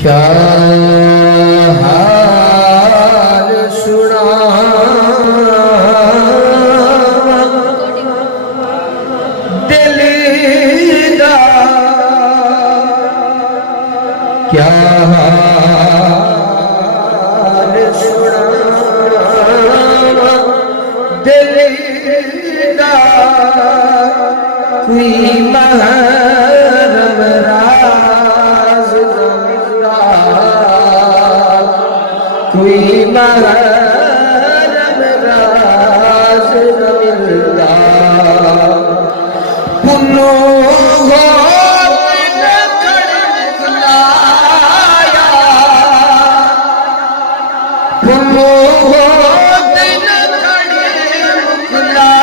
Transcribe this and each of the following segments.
क्या हाल सुना दिल दा, क्या हाल सुना दिल दा, कोई महरम राज कोई महरम राज न मिलता, पुनो हो न खड़खड़ाया, पुनो हो न खड़खड़ाया,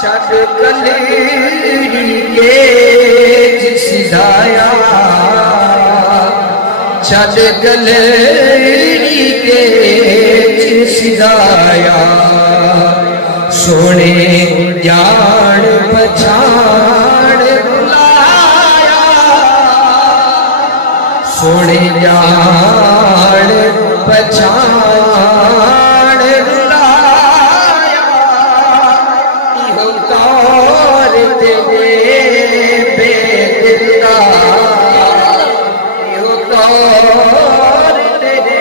छड़ कलीरी के सिधाया, छड़ गलेरी के सिधाया, सोने जान पछाड़ बुलाया, सोने जान पछाड़ बुलाया, इहो तौर तेरे बेदिला, इहो तौर तेरे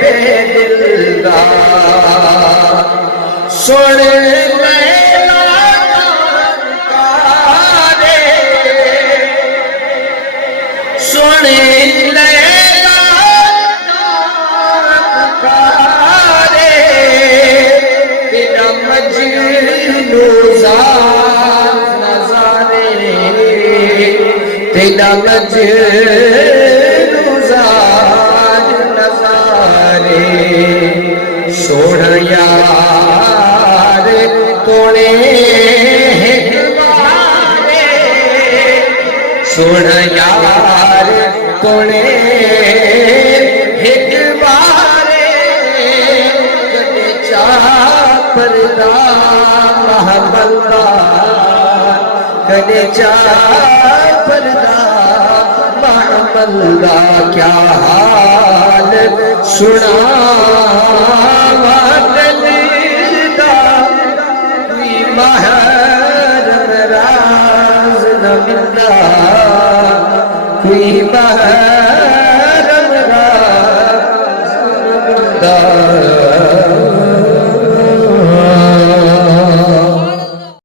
बेदिला, सोने सोने लैला पुकारे, तेरा मजनू नज़ारे, तेरा मजनू नज़ारे, सोना यार तोड़े सोना यार तोड़े एक बारे, कदे चा परदा महमल्ला, कदे चा परदा महमल्ला, क्या हाल सुना दिल दा, कोई महरम राज न मिलता, कोई महरम